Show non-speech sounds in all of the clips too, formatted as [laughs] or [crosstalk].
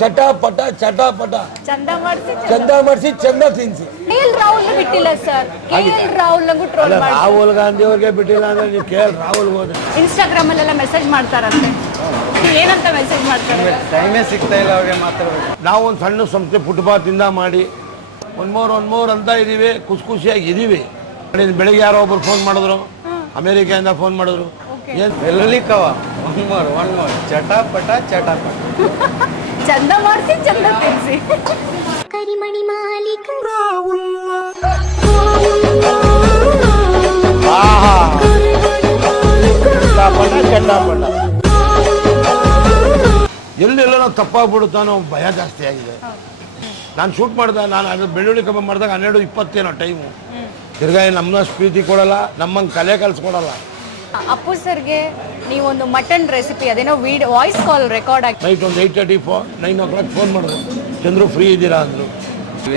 ಚಟಾಪಟ ಚಟಾಪಟ. ಚಂದ ಮಾಡಿಸಿ ಚಂದ. ಮಾಡಿಸಿ ಚಂದ ತಿನ್ಸಿ. ಕೆ ಎಲ್ ರಾಹುಲ್ ಬಿಟ್ಟಿಲ್ಲ ಸರ್. ಕೆ ಎಲ್ ರಾಹುಲ್ ನಂಗೂ ಟ್ರೋಲ್ ಅಲ್ಲ ಮಾಡಿ ರಾಹುಲ್ ಗಾಂಧಿ ಅವ್ರಿಗೆ ಬಿಟ್ಟಿಲ್ಲ ಅಂದ್ರೆ ನೀವು ಕೇಳಿ ರಾಹುಲ್ ಹೋದ್ರೆ. ಇನ್ಸ್ಟಾಗ್ರಾಮ್ ಅಲ್ಲೆಲ್ಲ ಮೆಸೇಜ್ ಮಾಡ್ತಾರಂತೆ ಏನಂತ ಮೆಸೇಜ್ ಮಾಡ್ತಾರೆ? ಟೈಮೇ ಸಿಗ್ತಾ ಇಲ್ಲ ಅವ್ರಿಗೆ ಮಾತ್ರ ನಾವು ಒಂದು ಸಣ್ಣ ಸಂಸ್ಥೆ ಫುಟ್ಪಾತಿಂದ ಮಾಡಿ ಒಂದ್ ಮೂರು ಒಂದ್ ಮೂರು ಅಂತ ಇದೀವಿ ಖುಷಿ ಖುಷಿಯಾಗಿ ಇದೀವಿ. ನೋಡಿ, ಬೆಳಿಗ್ಗೆ ಯಾರೋ ಒಬ್ರು ಫೋನ್ ಮಾಡಿದ್ರು ಅಮೇರಿಕೆಯಿಂದ ಫೋನ್ ಮಾಡಿದ್ರು. ಏನು? ಕವ ಒನ್ ಮೋರ್ ಒನ್ ಮೋರ್. ಚಟಾಪಟ ಚಟಾಪಟ. [laughs] ಚಂದ ಮಾಡಿಸಿ ಚಂದ ತಿನ್ಸಿ. ಕರಿಮಣಿ ಮಾಲೀಕ ಎಲ್ಲೆಲ್ಲ ನಾವು ತಪ್ಪಾಗ್ಬಿಡುತ್ತೋ ಅನ್ನೋ ಭಯ ಜಾಸ್ತಿ ಆಗಿದೆ. ನಾನು ಶೂಟ್ ಮಾಡಿದೆ, ನಾನು ಅದು ಬೆಳ್ಳುಳ್ಳಿ ಕಬ್ಬ ಮಾಡಿದಾಗ ಹನ್ನೆರಡು ಇಪ್ಪತ್ತೇನೋ ಟೈಮು ತಿರ್ಗಾ ನಮ್ಮನ್ನ ಪ್ರೀತಿ ಕೊಡಲ್ಲ, ನಮ್ಮಂಗೆ ಕಲೆ ಕಲಿಸ್ಕೊಡಲ್ಲ. ಅಪ್ಪು ಸರ್ಗೆ ನೀವೊಂದು ಮಟನ್ ರೆಸಿಪಿ ಅದೇನೋ ವಿಡಿಯೋ ವಾಯ್ಸ್ ಕಾಲ್ ರೆಕಾರ್ಡ್ ಆಗಿ ನೈಟ್ ಒಂದು eight thirty four nine o'clock phone ಮಾಡಿದ್ರು ಚಂದ್ರು ಫ್ರೀ ಇದ್ದೀರಾ ಅಂದರು.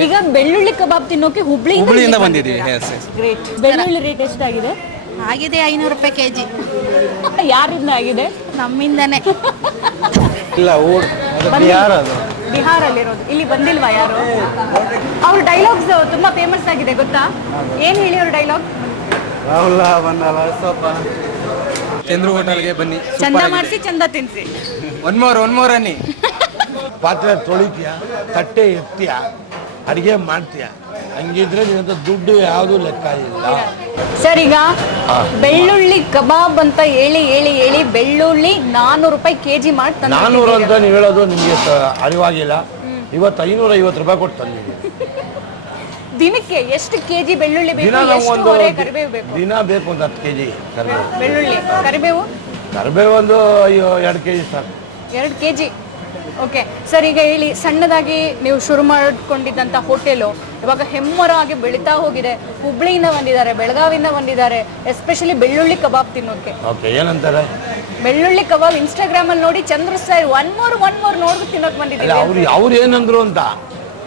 ಈಗ ಬೆಳ್ಳುಳ್ಳಿ ಕಬಾಬ್ ತಿನ್ನೋಕೆ ಹುಬ್ಳಿ ಹುಬ್ಳಿಯಿಂದ ಬಂದಿದ್ದೀವಿ. ಎಸ್ ಎಸ್ ಗ್ರೇಟ್ ಬೆಳ್ಳುಳ್ಳಿ ರೇಟ್ ಎಷ್ಟಾಗಿದೆ? ಆಗಿದೆ ಐನೂರು ರೂಪಾಯಿ ಕೆ ಜಿ [laughs] ಯಾರಿಂದ ಆಗಿದೆ? ನಮ್ಮಿಂದನೇ. [laughs] ಇಲ್ಲ ಬಿಹಾರ ಅದು. ಬಿಹಾರಲ್ಲಿರೋದು. ಇಲ್ಲಿ ಬಂದಿಲ್ವಾ ಯಾರು? ಅವ್ರ ಡೈಲಾಗ್ಸ್ ತುಂಬಾ ಫೇಮಸ್ ಆಗಿದೆ ಗೊತ್ತಾ? ಏನ್ ಹೇಳಿ ಅವ್ರ ಡೈಲಾಗ್ ರಾಹುಲ್ ಬಂದಲ್ಲ ಸ್ವಲ್ಪ ಚಂದ್ರು ಹೋಟೆಲ್ಗೆ ಬನ್ನಿ. ಚಂದ ಮಾಡಿಸಿ ಚಂದ ತಿನ್ಸಿ. ಒನ್ ಮೋರ್ ಒನ್ ಮೋರ್ ಅನ್ನಿ. ಪಾತ್ರೆ ತೊಳಿತೀಯ? ತಟ್ಟೆ ಎತ್ತೀಯ? ಅಡಿಗೆ ಮಾಡ್ತೀಯ? ಹಂಗಿದ್ರೆ ನಿನ್ನ ದುಡ್ಡು ಯಾವುದು ಲೆಕ್ಕ ಇಲ್ಲ. ಸರ್ ಈಗ ಬೆಳ್ಳುಳ್ಳಿ ಕಬಾಬ್ ಅಂತ ಹೇಳಿ ಹೇಳಿ ಹೇಳಿ ಬೆಳ್ಳುಳ್ಳಿ ನಾನೂರು ರೂಪಾಯಿ ಕೆಜಿ ಮಾಡಿ ತಂದು ನಾನ್ನೂರು ಅಂತ ನೀವು ಹೇಳೋದು ನಿಮಗೆ ಅರಿವಾಗಿಲ್ಲ. ಇವತ್ತು ಐನೂರ ಐವತ್ತು ರೂಪಾಯಿ ಕೊಟ್ಟು ತಂದಿದ್ದೀವಿ ದಿನಕ್ಕೆ ಎಷ್ಟು ಕೆಜಿ ಬೆಳ್ಳುಳ್ಳಿ ಬೇಕು ದಿನ ನಾವು ಎಷ್ಟು ಒಂದು ಹೊರೆ ಕರಿಬೇವು ಬೇಕು? ದಿನ ಬೇಕು ಒಂದು ಹತ್ತು ಕೆ ಜಿ ಕರಿಬೇವು. ಬೆಳ್ಳುಳ್ಳಿ ಕರಿಬೇವು? ಕರಿಬೇವು ಒಂದು ಅಯ್ಯೋ ಎರಡು ಕೆ ಜಿ ಸಾಕು. ಎರಡು ಕೆ ಜಿ ಓಕೆ ಸರ್ ಈಗ ಹೇಳಿ ಸಣ್ಣದಾಗಿ ನೀವು ಶುರು ಮಾಡ್ಕೊಂಡಿದ್ದಂಥ ಹೋಟೆಲು ಇವಾಗ ಆಗಿ ಬೆಳೀತಾ ಹೋಗಿದೆ. ಹುಬ್ಳಿಯಿಂದ ಬಂದಿದ್ದಾರೆ ಬೆಳಗಾವಿಯಿಂದ ಬಂದಿದ್ದಾರೆ ಎಸ್ಪೆಷಲಿ ಬೆಳ್ಳುಳ್ಳಿ ಕಬಾಬ್ ತಿನ್ನೋಕೆ. ಓಕೆ ಏನಂತಾರೆ? ಬೆಳ್ಳುಳ್ಳಿ ಕಬಾಬ್ ಇನ್ಸ್ಟಾಗ್ರಾಮ್ ಅಲ್ಲಿ ನೋಡಿ Chandra sir one more one more ನೋಡ್ಬಿಟ್ಟು ತಿನ್ನೋಕೆ ಅಲ್ಲ ಬಂದಿದ್ದೀವಿ ಅವ್ರು ಅವ್ರು ಏನಂದ್ರು ಅಂತ?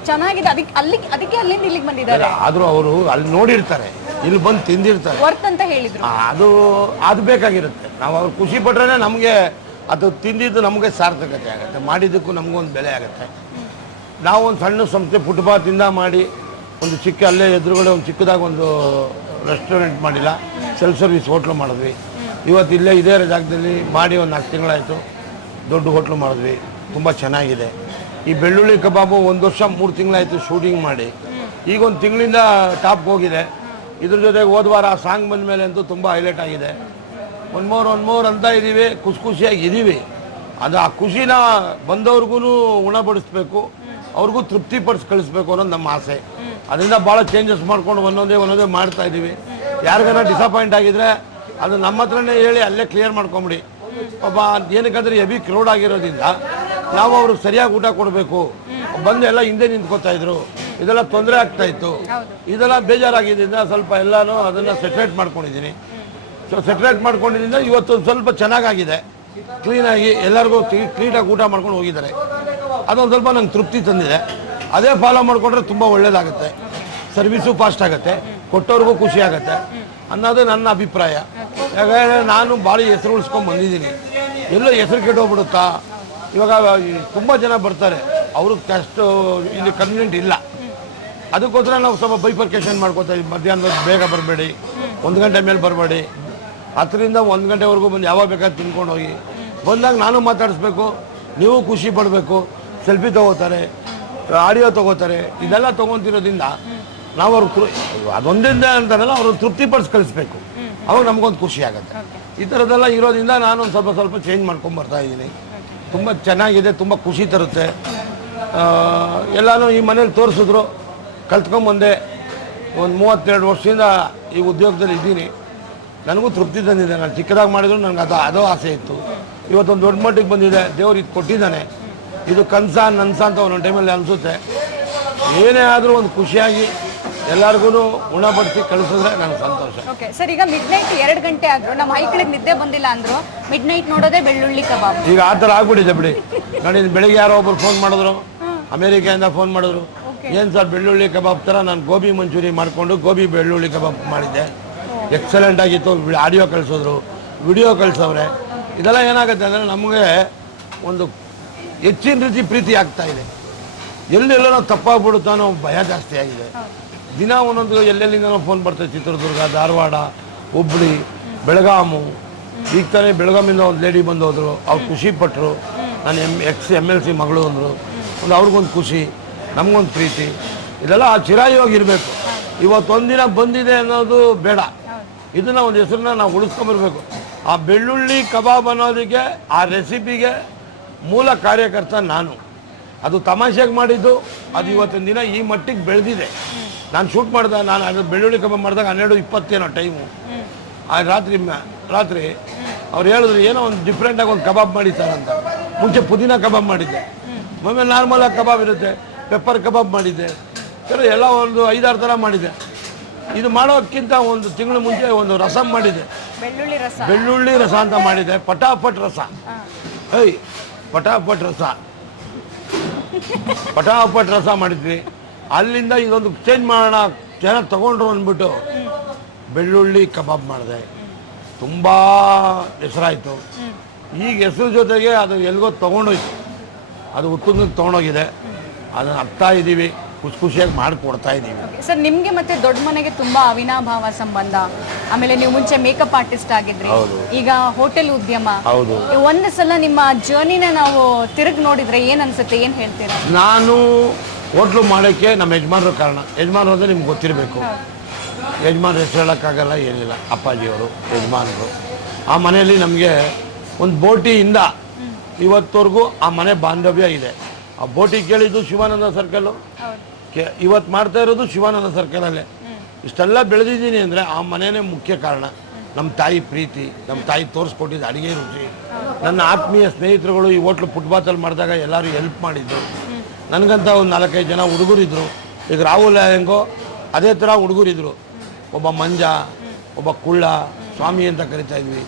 ಚೆನ್ನಾಗಿದೆ. ಅದಕ್ಕೆ ಅಲ್ಲಿಗೆ ಅದಕ್ಕೆ ಅಲ್ಲಿಂದ ಇಲ್ಲಿಗೆ ಬಂದಿದ್ದಾರೆ. ಆದರೂ ಅವರು ಅಲ್ಲಿ ನೋಡಿರ್ತಾರೆ. ಇಲ್ಲಿ ಬಂದು ತಿಂದಿರ್ತಾರೆ. ವರ್ತ್ ಅಂತ ಹೇಳಿದ್ರು. ಅದು ಅದು ಬೇಕಾಗಿರುತ್ತೆ. ನಾವು ಅವ್ರು ಖುಷಿ ಪಟ್ರೆ ನಮಗೆ ಅದು ತಿಂದಿದ್ದು ನಮಗೆ ಸಾರ್ಥಕತೆ ಆಗುತ್ತೆ. ಮಾಡಿದ್ದಕ್ಕೂ ನಮಗೊಂದು ಬೆಲೆ ಆಗುತ್ತೆ. ನಾವು ಒಂದು ಸಣ್ಣ ಸಂಸ್ಥೆ ಫುಟ್ಪಾತಿಂದ ಮಾಡಿ ಒಂದು ಚಿಕ್ಕ ಅಲ್ಲೇ ಎದುರುಗಡೆ ಒಂದು ಚಿಕ್ಕದಾಗಿ ಒಂದು ರೆಸ್ಟೋರೆಂಟ್ ಮಾಡಿಲ್ಲ. ಸೆಲ್ಫ್ ಸರ್ವಿಸ್ ಹೋಟ್ಲು ಮಾಡಿದ್ವಿ. ಇವತ್ತು ಇಲ್ಲೇ ಇದೇ ಜಾಗದಲ್ಲಿ ಮಾಡಿ ಒಂದು ನಾಲ್ಕು ತಿಂಗಳಾಯಿತು. ದೊಡ್ಡ ಹೋಟ್ಲು ಮಾಡಿದ್ವಿ. ತುಂಬ ಚೆನ್ನಾಗಿದೆ. ಈ ಬೆಳ್ಳುಳ್ಳಿ ಕಬಾಬು ಒಂದು ವರ್ಷ ಮೂರು ತಿಂಗಳಾಯಿತು ಶೂಟಿಂಗ್ ಮಾಡಿ. ಈಗ ಒಂದು ತಿಂಗಳಿಂದ ಟಾಪ್ಗೆ ಹೋಗಿದೆ. ಇದ್ರ ಜೊತೆಗೆ ಹೋದ ವಾರ ಆ ಸಾಂಗ್ ಬಂದ ಮೇಲೆ ಅಂತೂ ತುಂಬ ಹೈಲೈಟ್ ಆಗಿದೆ. ಒನ್ ಮೋರ್ ಒನ್ ಮೋರ್ ಅಂತ ಇದ್ದೀವಿ ಖುಷಿ ಖುಷಿಯಾಗಿ ಇದ್ದೀವಿ ಅದು ಆ ಖುಷಿನ ಬಂದವ್ರಿಗೂ ಉಣಬಡಿಸ್ಬೇಕು, ಅವ್ರಿಗೂ ತೃಪ್ತಿ ಪಡಿಸಿ ಕಳಿಸ್ಬೇಕು ಅನ್ನೋದು ನಮ್ಮ ಆಸೆ. ಅದರಿಂದ ಭಾಳ ಚೇಂಜಸ್ ಮಾಡ್ಕೊಂಡು ಒಂದೊಂದೇ ಒಂದೊಂದೇ ಮಾಡ್ತಾ ಇದ್ದೀವಿ ಯಾರಿಗಾನ ಡಿಸಪಾಯಿಂಟ್ ಆಗಿದ್ರೆ ಅದು ನಮ್ಮ ಹತ್ರನೇ ಹೇಳಿ ಅಲ್ಲೇ ಕ್ಲಿಯರ್ ಮಾಡ್ಕೊಂಬಿಡಿ. ಪಾಪ, ಏನಕ್ಕಂದ್ರೆ ಹೆವಿ ಕ್ರೌಡ್ ಆಗಿರೋದ್ರಿಂದ ನಾವು ಅವ್ರಿಗೆ ಸರಿಯಾಗಿ ಊಟ ಕೊಡಬೇಕು. ಬಂದು ಎಲ್ಲ ಹಿಂದೆ ನಿಂತ್ಕೋತಾ ಇದ್ರು. ಇದೆಲ್ಲ ತೊಂದರೆ ಆಗ್ತಾ ಇತ್ತು. ಇದೆಲ್ಲ ಬೇಜಾರಾಗಿದ್ದರಿಂದ ಸ್ವಲ್ಪ ಎಲ್ಲಾನು ಅದನ್ನು ಸೆಟ್ರೇಟ್ ಮಾಡ್ಕೊಂಡಿದ್ದೀನಿ. ಸೊ ಸೆಟ್ರೇಟ್ ಮಾಡ್ಕೊಂಡಿದ್ದರಿಂದ ಇವತ್ತು ಸ್ವಲ್ಪ ಚೆನ್ನಾಗಾಗಿದೆ. ಕ್ಲೀನಾಗಿ ಎಲ್ಲರಿಗೂ ಕ್ಲೀನಾಗಿ ಊಟ ಮಾಡ್ಕೊಂಡು ಹೋಗಿದ್ದಾರೆ. ಅದೊಂದು ಸ್ವಲ್ಪ ನಂಗೆ ತೃಪ್ತಿ ತಂದಿದೆ. ಅದೇ ಫಾಲೋ ಮಾಡಿಕೊಂಡ್ರೆ ತುಂಬ ಒಳ್ಳೇದಾಗುತ್ತೆ. ಸರ್ವಿಸು ಫಾಸ್ಟ್ ಆಗುತ್ತೆ. ಕೊಟ್ಟವ್ರಿಗೂ ಖುಷಿ ಆಗುತ್ತೆ. ಅನ್ನೋದು ನನ್ನ ಅಭಿಪ್ರಾಯ. ಯಾಕಂದರೆ ನಾನು ಭಾಳ ಹೆಸರು ಉಳಿಸ್ಕೊಂಡು ಬಂದಿದ್ದೀನಿ. ಎಲ್ಲೋ ಹೆಸರು ಕೆಟ್ಟೋಗ್ಬಿಡುತ್ತಾ? ಇವಾಗ ತುಂಬ ಜನ ಬರ್ತಾರೆ. ಅವ್ರಿಗೆ ಅಷ್ಟು ಇಲ್ಲಿ ಕನ್ವೀನಿಯಂಟ್ ಇಲ್ಲ. ಅದಕ್ಕೋಸ್ಕರ ನಾವು ಸ್ವಲ್ಪ ಬೈಫರ್ಕೇಶನ್ ಮಾಡ್ಕೋತಾ ಇದ್ದೀವಿ. ಮಧ್ಯಾಹ್ನದ ಬೇಗ ಬರಬೇಡಿ. ಒಂದು ಗಂಟೆ ಮೇಲೆ ಬರಬೇಡಿ. ಹತ್ತರಿಂದ ಒಂದು ಗಂಟೆವರೆಗೂ ಬಂದು ಯಾವಾಗ ಬೇಕಾದ್ರೆ ತಿನ್ಕೊಂಡು ಹೋಗಿ. ಬಂದಾಗ ನಾನು ಮಾತಾಡಿಸ್ಬೇಕು ನೀವು ಖುಷಿ ಪಡಬೇಕು ಸೆಲ್ಫಿ ತಗೋತಾರೆ ಆಡಿಯೋ ತಗೋತಾರೆ ಇದೆಲ್ಲ ತೊಗೊತಿರೋದ್ರಿಂದ ನಾವು ಅವ್ರಿಗೆ ತೃ ಅದೊಂದಿಂದ ಅಂತಾರಲ್ಲ ಅವ್ರನ್ನ ತೃಪ್ತಿಪಡಿಸಿ ಕಳಿಸ್ಬೇಕು ಅವಾಗ ನಮಗೊಂದು ಖುಷಿ ಆಗುತ್ತೆ. ಈ ಥರದ್ದೆಲ್ಲ ಇರೋದ್ರಿಂದ ನಾನೊಂದು ಸ್ವಲ್ಪ ಸ್ವಲ್ಪ ಚೇಂಜ್ ಮಾಡ್ಕೊಂಡು ಬರ್ತಾ ಇದ್ದೀನಿ. ತುಂಬ ಚೆನ್ನಾಗಿದೆ, ತುಂಬ ಖುಷಿ ತರುತ್ತೆ. ಎಲ್ಲನೂ ಈ ಮನೇಲಿ ತೋರಿಸಿದ್ರು. ಕಲ್ತ್ಕೊಂಬಂದೆ ಒಂದು ಮೂವತ್ತೆರಡು ವರ್ಷದಿಂದ ಈ ಉದ್ಯೋಗದಲ್ಲಿ ಇದ್ದೀನಿ. ನನಗೂ ತೃಪ್ತಿ ತಂದಿದೆ. ನಾನು ಚಿಕ್ಕದಾಗಿ ಮಾಡಿದ್ರು ನನಗೆ ಅದು, ಅದೋ ಆಸೆ ಇತ್ತು. ಇವತ್ತೊಂದು ದೊಡ್ಡ ಮಟ್ಟಿಗೆ ಬಂದಿದೆ. ದೇವ್ರು ಇದು ಕೊಟ್ಟಿದ್ದಾನೆ. ಇದು ಕನಸ ನನ್ಸ ಅಂತ ಒಂದೊಂದು ಟೈಮಲ್ಲಿ ಅನಿಸುತ್ತೆ. ಏನೇ ಆದರೂ ಒಂದು ಖುಷಿಯಾಗಿ ಎಲ್ಲರಿಗೂ ಉಣಬಡಿಸಿ ಕಳಿಸಿದ್ರೆ ನನಗೆ ಸಂತೋಷ. ಓಕೆ ಸರ್ ಈಗ ಮಿಡ್ ನೈಟ್ ಎರಡು ಗಂಟೆ ಆದ್ರು ನಮ್ಮ ಹೈಕಳಿಗೆ ನಿದ್ದೆ ಬಂದಿಲ್ಲ ಅಂದ್ರು ಮಿಡ್ ನೈಟ್ ನೋಡೋದೇ ಬೆಳ್ಳುಳ್ಳಿ ಕಬಾಬ್. ಈಗ ಆ ಥರ ಆಗ್ಬಿಟ್ಟಿದೆ ಬಿಡಿ. ನೋಡಿ ಬೆಳಿಗ್ಗೆ ಯಾರೋ ಒಬ್ರು ಫೋನ್ ಮಾಡಿದ್ರು ಅಮೇರಿಕಾಯಿಂದ ಫೋನ್ ಮಾಡಿದ್ರು. ಏನು ಸರ್ ಬೆಳ್ಳುಳ್ಳಿ ಕಬಾಬ್ ಥರ ನಾನು ಗೋಬಿ ಮಂಚೂರಿ ಮಾಡಿಕೊಂಡು ಗೋಬಿ ಬೆಳ್ಳುಳ್ಳಿ ಕಬಾಬ್ ಮಾಡಿದ್ದೆ. ಎಕ್ಸಲೆಂಟ್ ಆಗಿತ್ತು. ಆಡಿಯೋ ಕಳಿಸಿದ್ರು ವಿಡಿಯೋ ಕಳಿಸವ್ರೆ. ಇದೆಲ್ಲ ಏನಾಗುತ್ತೆ ಅಂದರೆ ನಮಗೆ ಒಂದು ಹೆಚ್ಚಿನ ರೀತಿ ಪ್ರೀತಿ ಆಗ್ತಾ ಇದೆ. ಎಲ್ಲೆಲ್ಲ ನಾವು ತಪ್ಪಾಗ್ಬಿಡುತ್ತಾನೋ ಭಯ ಜಾಸ್ತಿ ಆಗಿದೆ. ದಿನ ಒಂದೊಂದು ಎಲ್ಲೆಲ್ಲಿಂದನೋ ಫೋನ್ ಬರ್ತದೆ. ಚಿತ್ರದುರ್ಗ ಧಾರವಾಡ ಹುಬ್ಳಿ ಬೆಳಗಾಮು. ಈಗ ತಾನೇ ಬೆಳಗಾಮಿಂದ ಒಂದು ಲೇಡಿ ಬಂದು ಹೋದರು ಅವ್ರು ಖುಷಿ ಪಟ್ಟರು ನಾನು M X M L C ಮಗಳು ಅಂದರು. ಒಂದು ಅವ್ರಿಗೊಂದು ಖುಷಿ ನಮಗೊಂದು ಪ್ರೀತಿ. ಇದೆಲ್ಲ ಆ ಚಿರಾಯೋಗಿ ಇರಬೇಕು. ಇವತ್ತೊಂದಿನ ಬಂದಿದೆ ಅನ್ನೋದು ಬೇಡ. ಇದನ್ನ ಒಂದು ಹೆಸರನ್ನ ನಾವು ಉಳಿಸ್ಕೊಂಬರ್ಬೇಕು. ಆ ಬೆಳ್ಳುಳ್ಳಿ ಕಬಾಬ್ ಅನ್ನೋದಕ್ಕೆ ಆ ರೆಸಿಪಿಗೆ ಮೂಲ ಕಾರ್ಯಕರ್ತ ನಾನು. ಅದು ತಮಾಷೆಗೆ ಮಾಡಿದ್ದು ಅದು ಇವತ್ತಿನ ದಿನ ಈ ಮಟ್ಟಿಗೆ ಬೆಳೆದಿದೆ. ನಾನು ಶೂಟ್ ಮಾಡಿದಾಗ ನಾನು ಅದ್ರ ಬೆಳ್ಳುಳ್ಳಿ ಕಬಾಬ್ ಮಾಡಿದಾಗ ಹನ್ನೆರಡು ಇಪ್ಪತ್ತೇನೋ ಟೈಮು ಆ ರಾತ್ರಿ ರಾತ್ರಿ ಅವ್ರು ಹೇಳಿದ್ರು ಏನೋ ಒಂದು ಡಿಫ್ರೆಂಟಾಗಿ ಒಂದು ಕಬಾಬ್ ಮಾಡಿ ಸರ್ ಅಂತ. ಮುಂಚೆ ಪುದೀನ ಕಬಾಬ್ ಮಾಡಿದ್ದೆ. ಆಮೇಲೆ ನಾರ್ಮಲಾಗಿ ಕಬಾಬ್ ಇರುತ್ತೆ ಪೆಪ್ಪರ್ ಕಬಾಬ್ ಮಾಡಿದ್ದೆ. ಸರಿ ಎಲ್ಲ ಒಂದು ಐದಾರು ಥರ ಮಾಡಿದೆ ಇದು ಮಾಡೋಕ್ಕಿಂತ ಒಂದು ತಿಂಗಳು ಮುಂಚೆ ಒಂದು ರಸಂ ಮಾಡಿದೆ ಬೆಳ್ಳುಳ್ಳಿ ರಸ. ಬೆಳ್ಳುಳ್ಳಿ ರಸ ಅಂತ ಮಾಡಿದೆ ಪಟಾಪಟ್ ರಸ. ಐ ಪಟಾಪಟ್ ರಸ. ಪಟಾಪಟ್ ರಸ ಮಾಡಿದ್ವಿ. ಅಲ್ಲಿಂದ ಇದೊಂದು ಚೇಂಜ್ ಮಾಡೋಣ ಜನ ತಗೊಂಡ್ರು ಅಂದ್ಬಿಟ್ಟು ಬೆಳ್ಳುಳ್ಳಿ ಕಬಾಬ್ ಮಾಡಿದೆ. ತುಂಬ ಹೆಸರಾಯಿತು. ಈಗ ಹೆಸರು ಜೊತೆಗೆ ಅದು ಎಲ್ಗೋ ತಗೊಂಡೋಯ್ತು. ಅದು ಉತ್ತುಂಗಕ್ಕೆ ತಗೊಂಡೋಗಿದೆ. ಅದನ್ನು ಹತ್ತಾ ಇದ್ದೀವಿ. ಖುಷಿ ಖುಷಿಯಾಗಿ ಮಾಡಿಕೊಡ್ತಾ ಇದ್ದೀವಿ. ಸರ್ ನಿಮ್ಗೆ ಮತ್ತೆ ದೊಡ್ಡ ಮನೆಗೆ ತುಂಬಾ ಅವಿನಾಭಾವ ಸಂಬಂಧ. ಆಮೇಲೆ ನೀವು ಮುಂಚೆ ಮೇಕಪ್ ಆರ್ಟಿಸ್ಟ್ ಆಗಿದ್ರಿ. ಈಗ ಹೋಟೆಲ್ ಉದ್ಯಮ. ಹೌದು. ಒಂದು ಸಲ ನಿಮ್ಮ ಜರ್ನಿನ ನಾವು ತಿರುಗಿ ನೋಡಿದ್ರೆ ಏನ್ ಅನ್ಸುತ್ತೆ? ಏನ್ ಹೇಳ್ತೀರಾ? ನಾನು ಹೋಟ್ಲು ಮಾಡೋಕ್ಕೆ ನಮ್ಮ ಯಜಮಾನರು ಕಾರಣ. ಯಜಮಾನರು ಅಂದರೆ ನಿಮ್ಗೆ ಗೊತ್ತಿರಬೇಕು. ಯಜಮಾನ್ರು ಹೆಸರು ಹೇಳೋಕ್ಕಾಗಲ್ಲ ಏನಿಲ್ಲ. ಅಪ್ಪಾಜಿಯವರು ಯಜಮಾನರು. ಆ ಮನೆಯಲ್ಲಿ ನಮಗೆ ಒಂದು ಬೋಟಿಯಿಂದ ಇವತ್ತವರೆಗೂ ಆ ಮನೆ ಬಾಂಧವ್ಯ ಇದೆ. ಆ ಬೋಟಿ ಕೇಳಿದ್ದು ಶಿವಾನಂದ ಸರ್ಕಲ್ಲು ಕೆ ಇವತ್ತು ಮಾಡ್ತಾ ಇರೋದು ಶಿವಾನಂದ ಸರ್ಕಲಲ್ಲೇ ಇಷ್ಟೆಲ್ಲ ಬೆಳೆದಿದ್ದೀನಿ ಅಂದರೆ ಆ ಮನೆಯೇ ಮುಖ್ಯ ಕಾರಣ. ನಮ್ಮ ತಾಯಿ ಪ್ರೀತಿ ನಮ್ಮ ತಾಯಿ ತೋರಿಸ್ಕೊಟ್ಟಿದ್ದು ಅಡುಗೆ ರುಚಿ. ನನ್ನ ಆತ್ಮೀಯ ಸ್ನೇಹಿತರುಗಳು ಈ ಹೋಟ್ಲು ಫುಟ್ಬಾತಲ್ಲಿ ಮಾಡಿದಾಗ ಎಲ್ಲರೂ ಹೆಲ್ಪ್ ಮಾಡಿದ್ದು ನನಗಂತ ಒಂದು ನಾಲ್ಕೈದು ಜನ ಹುಡುಗರಿದ್ರು. ಈಗ ರಾಹುಲ್ ಹೆಂಗೋ, ಅದೇ ಥರ ಹುಡುಗರಿದ್ರು. ಒಬ್ಬ ಮಂಜ, ಒಬ್ಬ ಕುಳ್ಳ, ಸ್ವಾಮಿ ಅಂತ ಕರಿತಾ ಇದ್ವಿ.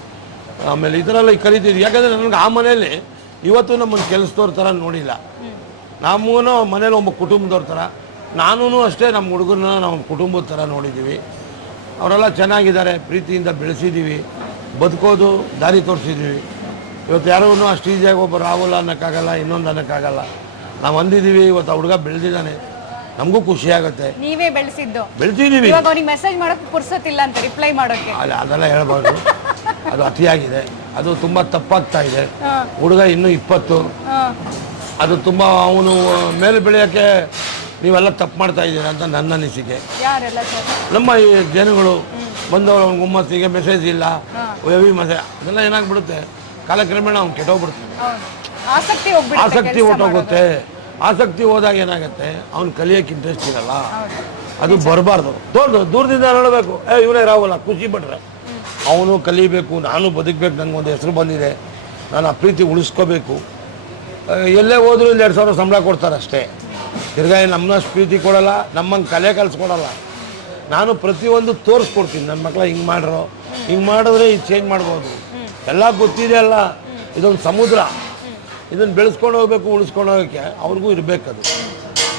ಆಮೇಲೆ ಎಲ್ಲ ಕರಿತಿದ್ವಿ. ಯಾಕಂದರೆ ನನಗೆ ಆ ಮನೆಯಲ್ಲಿ ಇವತ್ತು ನಮ್ಮನ್ನು ಕೆಲಸದವ್ರ ಥರ ನೋಡಿಲ್ಲ. ನಮ್ಮೂ ಮನೇಲಿ ಒಬ್ಬ ಕುಟುಂಬದವ್ರ ಥರ ನಾನೂ ಅಷ್ಟೇ ನಮ್ಮ ಹುಡುಗರನ್ನ ನಮ್ಮ ಕುಟುಂಬದ ಥರ ನೋಡಿದ್ದೀವಿ ಅವರೆಲ್ಲ ಚೆನ್ನಾಗಿದ್ದಾರೆ, ಪ್ರೀತಿಯಿಂದ ಬೆಳೆಸಿದ್ದೀವಿ ಬದುಕೋದು, ದಾರಿ ತೋರಿಸಿದ್ದೀವಿ ಇವತ್ತು ಯಾರೂ ಅಷ್ಟು ಈಸಿಯಾಗಿ ಒಬ್ಬ ರಾಹುಲ್ ಅನ್ನೋಕ್ಕಾಗಲ್ಲ, ಇನ್ನೊಂದು ಅನ್ನೋಕ್ಕಾಗಲ್ಲ. ನಾವು ಅಂದಿದ್ದೀವಿ ಇವತ್ತು ಆ ಹುಡುಗ ಬೆಳೆದಿದ್ದಾನೆ. ನಮಗೂ ಖುಷಿ ಆಗುತ್ತೆ. ನೀವೇ ಬೆಳೆಸಿದ್ದು. ಬೆಳೆಸಿದ್ದೀವಿ ಇವಾಗ ಅವ್ನಿಗೆ ಮೆಸೇಜ್ ಮಾಡೋಕೆ ಪುರ್ಸೋತಿಲ್ಲ ಅಂತ ರಿಪ್ಲೈ ಮಾಡೋಕೆ. ಅಲ್ಲ ಅದೆಲ್ಲ ಹೇಳ್ಬಾರ್ದು. ಅದು ಅತಿಯಾಗಿದೆ. ಅದು ತುಂಬ ತಪ್ಪಾಗ್ತಾ ಇದೆ. ಹುಡುಗ ಇನ್ನೂ ಇಪ್ಪತ್ತು. ಅದು ತುಂಬ ಅವನು ಮೇಲೆ ಬೆಳೆಯೋಕ್ಕೆ ನೀವೆಲ್ಲ ತಪ್ಪು ಮಾಡ್ತಾ ಇದ್ದೀರಾ ಅಂತ ನನ್ನ ಅನಿಸಿಕೆ. ಯಾರೆಲ್ಲ ಸರ್? ನಮ್ಮ ಈ ಜನಗಳು ಬಂದವರು ಹುಮ್ಮಸ್ಸಿಗೆ ಮೆಸೇಜ್ ಇಲ್ಲ ಹೆವಿ ಮೆಸೇಜ್ ಅದೆಲ್ಲ ಏನಾಗ್ಬಿಡುತ್ತೆ? ಕಾಲಕ್ರಮೇಣ ಅವ್ನು ಕೆಟ್ಟೋಗ್ಬಿಡ್ತಾನೆ ಆಸಕ್ತಿ ಆಸಕ್ತಿ ಹೊಟ್ಟೋಗುತ್ತೆ ಆಸಕ್ತಿ ಹೋದಾಗ ಏನಾಗುತ್ತೆ? ಅವ್ನು ಕಲಿಯೋಕೆ ಇಂಟ್ರೆಸ್ಟ್ ಇರಲ್ಲ. ಅದು ಬರಬಾರ್ದು. ದೂರ ದೂರದಿಂದ ನೋಡಬೇಕು. ಏ ಇವನೇ ರಾವಲ್ಲ ಖುಷಿ ಪಟ್ರೆ. ಅವನು ಕಲಿಬೇಕು ನಾನು ಬದುಕಬೇಕು ಒಂದು ಹೆಸರು ಬಂದಿದೆ. ನಾನು ಆ ಪ್ರೀತಿ ಉಳಿಸ್ಕೋಬೇಕು. ಎಲ್ಲೇ ಹೋದರೂ ಇಲ್ಲಿ ಎರಡು ಸಾವಿರ ಸಂಬಳ ಕೊಡ್ತಾರೆ ಅಷ್ಟೇ. ತಿರ್ಗಾ ನಮ್ಮನ್ನಷ್ಟು ಪ್ರೀತಿ ಕೊಡಲ್ಲ ನಮ್ಮಂಗೆ ಕಲೆ ಕಲಿಸ್ಕೊಡಲ್ಲ. ನಾನು ಪ್ರತಿಯೊಂದು ತೋರಿಸ್ಕೊಡ್ತೀನಿ. ನನ್ನ ಮಕ್ಕಳ ಹಿಂಗೆ ಮಾಡ್ರು ಹಿಂಗೆ ಮಾಡಿದ್ರೆ ಇದು ಚೇಂಜ್ ಮಾಡ್ಬೋದು. ಎಲ್ಲ ಗೊತ್ತಿದೆ ಅಲ್ಲ. ಇದೊಂದು ಸಮುದ್ರ. ಇದನ್ನು ಬೆಳೆಸ್ಕೊಂಡು ಹೋಗ್ಬೇಕು, ಉಳಿಸ್ಕೊಂಡು ಹೋಗೋಕ್ಕೆ ಅವ್ರಿಗೂ ಅದು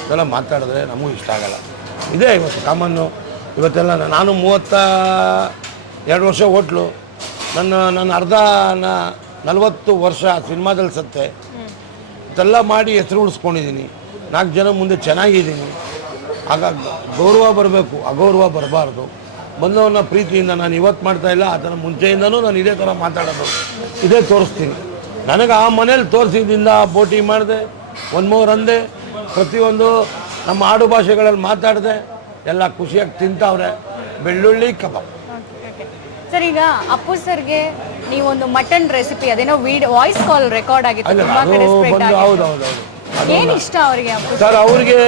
ಇದೆಲ್ಲ ಮಾತಾಡಿದ್ರೆ ನಮಗೂ ಇಷ್ಟ ಆಗಲ್ಲ. ಇದೇ ಇವತ್ತು ಕಾಮನ್ನು. ಇವತ್ತೆಲ್ಲ ನಾನು ಮೂವತ್ತ ಎರಡು ವರ್ಷ ಹೋಟ್ಲು. ನನ್ನ ನನ್ನ ಅರ್ಧ ನಲವತ್ತು ವರ್ಷ ಸಿನಿಮಾದಲ್ಲಿ ಸತ್ತೆ. ಇದೆಲ್ಲ ಮಾಡಿ ಹೆಸರು ಉಳಿಸ್ಕೊಂಡಿದ್ದೀನಿ. ನಾಲ್ಕು ಜನ ಮುಂದೆ ಚೆನ್ನಾಗಿದ್ದೀನಿ. ಆಗ ಗೌರವ ಬರಬೇಕು, ಅಗೌರವ ಬರಬಾರ್ದು. ಬಂದವನ್ನ ಪ್ರೀತಿಯಿಂದ ನಾನು ಇವತ್ತು ಮಾಡ್ತಾ ಇಲ್ಲ, ಅದನ್ನು ಮುಂಚೆಯಿಂದನೂ ನಾನು ಇದೇ ಥರ ಮಾತಾಡೋದು. ಇದೇ ತೋರಿಸ್ತೀನಿ. ನನಗೆ ಆ ಮನೇಲಿ ತೋರಿಸಿದ್ದಿಂದ ಬೋಟಿ ಮಾಡಿದೆ ಒಂದು ಮೂರು ಅಂದೆ ಪ್ರತಿಯೊಂದು ನಮ್ಮ ಆಡು ಭಾಷೆಗಳಲ್ಲಿ ಮಾತಾಡಿದೆ ಎಲ್ಲ ಖುಷಿಯಾಗಿ ತಿಂತಾವ್ರೆ. ಬೆಳ್ಳುಳ್ಳಿ ಕಬಾಬ್. ಸರ್ ಈಗ ಅಪ್ಪು ಸರ್ಗೆ ನೀವೊಂದು ಮಟನ್ ರೆಸಿಪಿ ಅದೇನೋ ವಿಡಿಯೋ ವಾಯ್ಸ್ ಕಾಲ್ ರೆಕಾರ್ಡ್ ಆಗಿತ್ತು ತುಂಬಾ ಅದು ಕಡೆ spread ಬಂದು ಆಗಿತ್ತು. ಹೌದು ಹೌದು ಹೌದು. ಏನ್ ಇಷ್ಟ ಅವರಿಗೆ ಅಪ್ಪು ಸರ್ ಅವ್ರಿಗೆ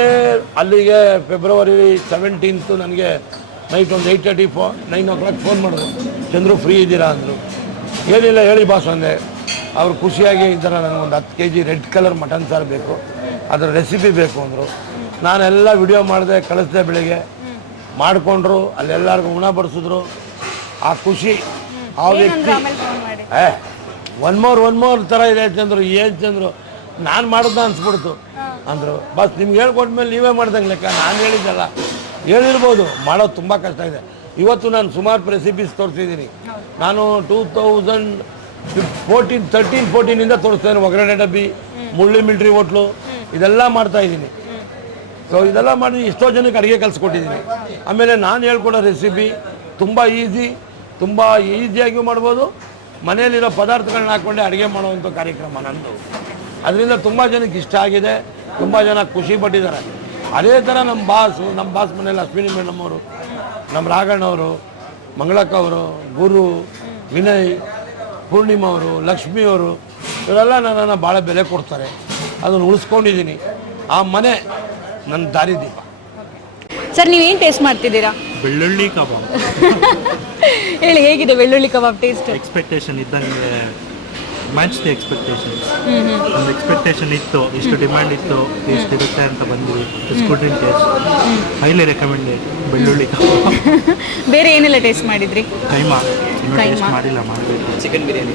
ಅಲ್ಲಿಗೆ ಫೆಬ್ರವರಿ ಸೆವೆಂಟೀನ್ತು ನನಗೆ ನೈಟ್ ಒಂದು eight thirty four nine o'clock phone ಮಾಡಿದ್ರು. ಚಂದ್ರು ಫ್ರೀ ಇದ್ದೀರಾ ಅಂದರು. ಏನಿಲ್ಲ ಹೇಳಿ ಬಾಸ್ ಅಂದೆ. ಅವ್ರು ಖುಷಿಯಾಗಿ ಈ ಥರ ನನಗೊಂದು ಹತ್ತು K G red colour mutton ಸಾರು ಬೇಕು. ಅದರ ರೆಸಿಪಿ ಬೇಕು ಅಂದರು. ನಾನೆಲ್ಲ ವಿಡಿಯೋ ಮಾಡಿದೆ ಕಳಿಸ್ದೆ ಬೆಳಿಗ್ಗೆ. ಮಾಡಿಕೊಂಡ್ರು ಅಲ್ಲೆಲ್ಲರಿಗೂ ಉಣ ಬಡಿಸಿದ್ರು. ಆ ಖುಷಿ ಆ ವ್ಯಕ್ತಿ. ಏ ಒನ್ ಮೋರ್ ಒನ್ ಮೋರ್ ಥರ ಇದೆ ಚಂದ್ರು ಏನು ಚಂದ್ರು ನಾನು ಮಾಡೋದ ಅನಿಸ್ಬಿಡ್ತು. ಅಂದರು ಬಸ್ ನಿಮ್ಗೆ ಹೇಳ್ಕೊಟ್ಮೇಲೆ ನೀವೇ ಮಾಡ್ದಂಗೆ ಲೆಕ್ಕ ನಾನು ಹೇಳಿದ್ದಲ್ಲ. ಹೇಳಿರ್ಬೋದು ಮಾಡೋದು ತುಂಬ ಕಷ್ಟ ಇದೆ. ಇವತ್ತು ನಾನು ಸುಮಾರು ರೆಸಿಪೀಸ್ ತೋರಿಸಿದ್ದೀನಿ. ನಾನು ಟೂ ತೌಸಂಡ್ ಫೋರ್ಟೀನ್ ತರ್ಟೀನ್ ಫೋರ್ಟೀನಿಂದ ಇದ್ದೀನಿ ಒಗ್ಗರಣೆ ಡಬ್ಬಿ, ಮುಳ್ಳಿ, ಮಿಲ್ಟ್ರಿ ಹೋಟ್ಲು, ಇದೆಲ್ಲ ಮಾಡ್ತಾ ಇದ್ದೀನಿ. ಸೊ ಇದೆಲ್ಲ ಮಾಡಿ ಎಷ್ಟೋ ಜನಕ್ಕೆ ಅಡುಗೆ ಕಲಿಸ್ಕೊಟ್ಟಿದ್ದೀನಿ ಆಮೇಲೆ ನಾನು ಹೇಳ್ಕೊಡೋ ರೆಸಿಪಿ ತುಂಬ ಈಸಿ ತುಂಬ ಈಸಿಯಾಗಿಯೂ ಮಾಡ್ಬೋದು. ಮನೆಯಲ್ಲಿರೋ ಪದಾರ್ಥಗಳನ್ನ ಹಾಕ್ಕೊಂಡೆ ಅಡುಗೆ ಮಾಡುವಂಥ ಕಾರ್ಯಕ್ರಮ ನಂದು. ಅದರಿಂದ ತುಂಬ ಜನಕ್ಕೆ ಇಷ್ಟ ಆಗಿದೆ. ತುಂಬ ಜನ ಖುಷಿ ಪಟ್ಟಿದ್ದಾರೆ. ಅದೇ ಥರ ನಮ್ಮ ಬಾಸು, ನಮ್ಮ ಬಾಸ್ ಮನೇಲಿ ಅಶ್ವಿನಿ ಮೇಡಮ್ ಅವರು, ನಮ್ಮ ರಾಘಣ್ಣವರು ಮಂಗಳಕ್ಕವರು ಗುರು, ವಿನಯ್ ಪೂರ್ಣಿಮಾ ಅವರು ಲಕ್ಷ್ಮಿ ಅವರು ಇವರೆಲ್ಲ ನನ್ನನ್ನು ಭಾಳ ಬೆಲೆ ಕೊಡ್ತಾರೆ. ಅದನ್ನು ಉಳಿಸ್ಕೊಂಡಿದ್ದೀನಿ. ಆ ಮನೆ ನನ್ನ ದಾರಿದೀಪ ಸರ್ ನೀವೇನು ಟೇಸ್ಟ್ ಮಾಡ್ತಿದ್ದೀರಾ? ಬೆಳ್ಳುಳ್ಳಿ ಕಬಾಬ್. [laughs] ಹೇಳಿ ಹೇಗಿದೆ ಬೆಳ್ಳುಳ್ಳಿ ಕಬಾಬ್ ಟೇಸ್ಟ್ ಎಕ್ಸ್ಪೆಕ್ಟೇಷನ್ ಇದ್ದಂಗೆ ಮ್ಯಾಚ್ ದಿ ಎಕ್ಸ್ಪೆಕ್ಟೇಷನ್ ಒಂದು ಎಕ್ಸ್ಪೆಕ್ಟೇಷನ್ ಇತ್ತು ಇಷ್ಟು ಡಿಮ್ಯಾಂಡ್ ಇತ್ತು ಎಷ್ಟು ಇರುತ್ತೆ ಅಂತ ಬಂದ್ವಿ good in taste highly recommended ಬೆಳ್ಳುಳ್ಳಿ [laughs] ಬೇರೆ ಏನೆಲ್ಲ ಟೇಸ್ಟ್ ಮಾಡಿದ್ರಿ? ಕೈಮಾ. ಟೇಸ್ಟ್ ಮಾಡಿಲ್ಲ ಮಾಡಬೇಕು. ಚಿಕನ್ ಬಿರಿಯಾನಿ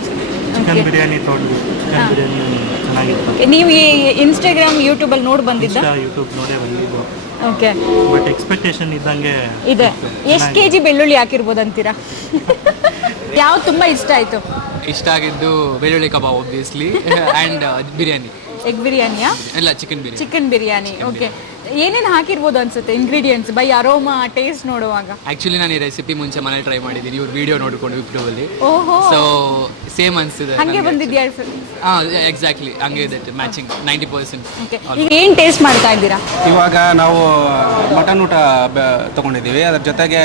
ಚಿಕನ್ ಬಿರಿಯಾನಿ ತೊಗೊಂಡ್ವಿ. ಚಿಕನ್ ಬಿರಿಯಾನಿ ಚೆನ್ನಾಗಿತ್ತು. ನೀವು ಈ ಇನ್ಸ್ಟಾಗ್ರಾಮ್ ಯೂಟ್ಯೂಬ್ ಅಲ್ಲಿ ನೋಡಿ ಬಂದಿದ್ದ? ಯೂಟ್ಯೂಬ್ ನೋಡೇ ಬಂದಿದ್ದು. ಓಕೆ ಬಟ್ ಎಕ್ಸ್ಪೆಕ್ಟೇಷನ್ ಇದ್ದಂಗೆ ಇದೆ. ಎಷ್ಟು ಕೆ ಜಿ ಬೆಳ್ಳುಳ್ಳಿ ಹಾಕಿರ್ಬೋದು ಅಂತೀರಾ [laughs] ಯಾವ ತುಂಬಾ ಇಷ್ಟ ಆಯ್ತು? ಇಷ್ಟ ಆಗಿದ್ದು ಬೆಳ್ಳುಳ್ಳಿ kebab obviously and [laughs] biryani. Egg ಬಿರಿಯಾನಿಯಾ? ಎಲ್ಲ chicken biryani chicken biryani okay ಏನೇನು ಹಾಕಿರ್ಬೋದು ಅನ್ಸುತ್ತೆ ಇಂಗ್ರೀಡಿಯೆಂಟ್ಸ್ ಬೈ ಅರೋಮಾ ಟೇಸ್ಟ್ ನೋಡುವಾಗ. ಆಕ್ಚುಲಿ ನಾನು ಈ ರೆಸಿಪಿ ಮುಂಚೆ ಮನೇಲಿ ಟ್ರೈ ಮಾಡಿದ್ದೀನಿ. ಇವ್ರ ವಿಡಿಯೋ ನೋಡ್ಕೊಂಡು ಯೂಟ್ಯೂಬಲ್ಲಿ ಓಹೋ. ಸೊ ಸೇಮ್ ಅನ್ಸಿದೆ ಹಂಗೆ ಬಂದಿದ್ಯಾ ಹಾ ಎಕ್ಸಾಕ್ಟ್ಲಿ ಹಂಗೆ ಇದೆ ಮ್ಯಾಚಿಂಗ್ ನೈಂಟಿ ಪರ್ಸೆಂಟ್ ಓಕೆ ಈಗ ಏನ್ ಟೇಸ್ಟ್ ಮಾಡ್ತಾ ಇದ್ದೀರಾ? ಇವಾಗ ನಾವು ಮಟನ್ ಊಟ ಬ- ತಗೊಂಡಿದ್ದೀವಿ. ಅದ್ರ ಜೊತೆಗೆ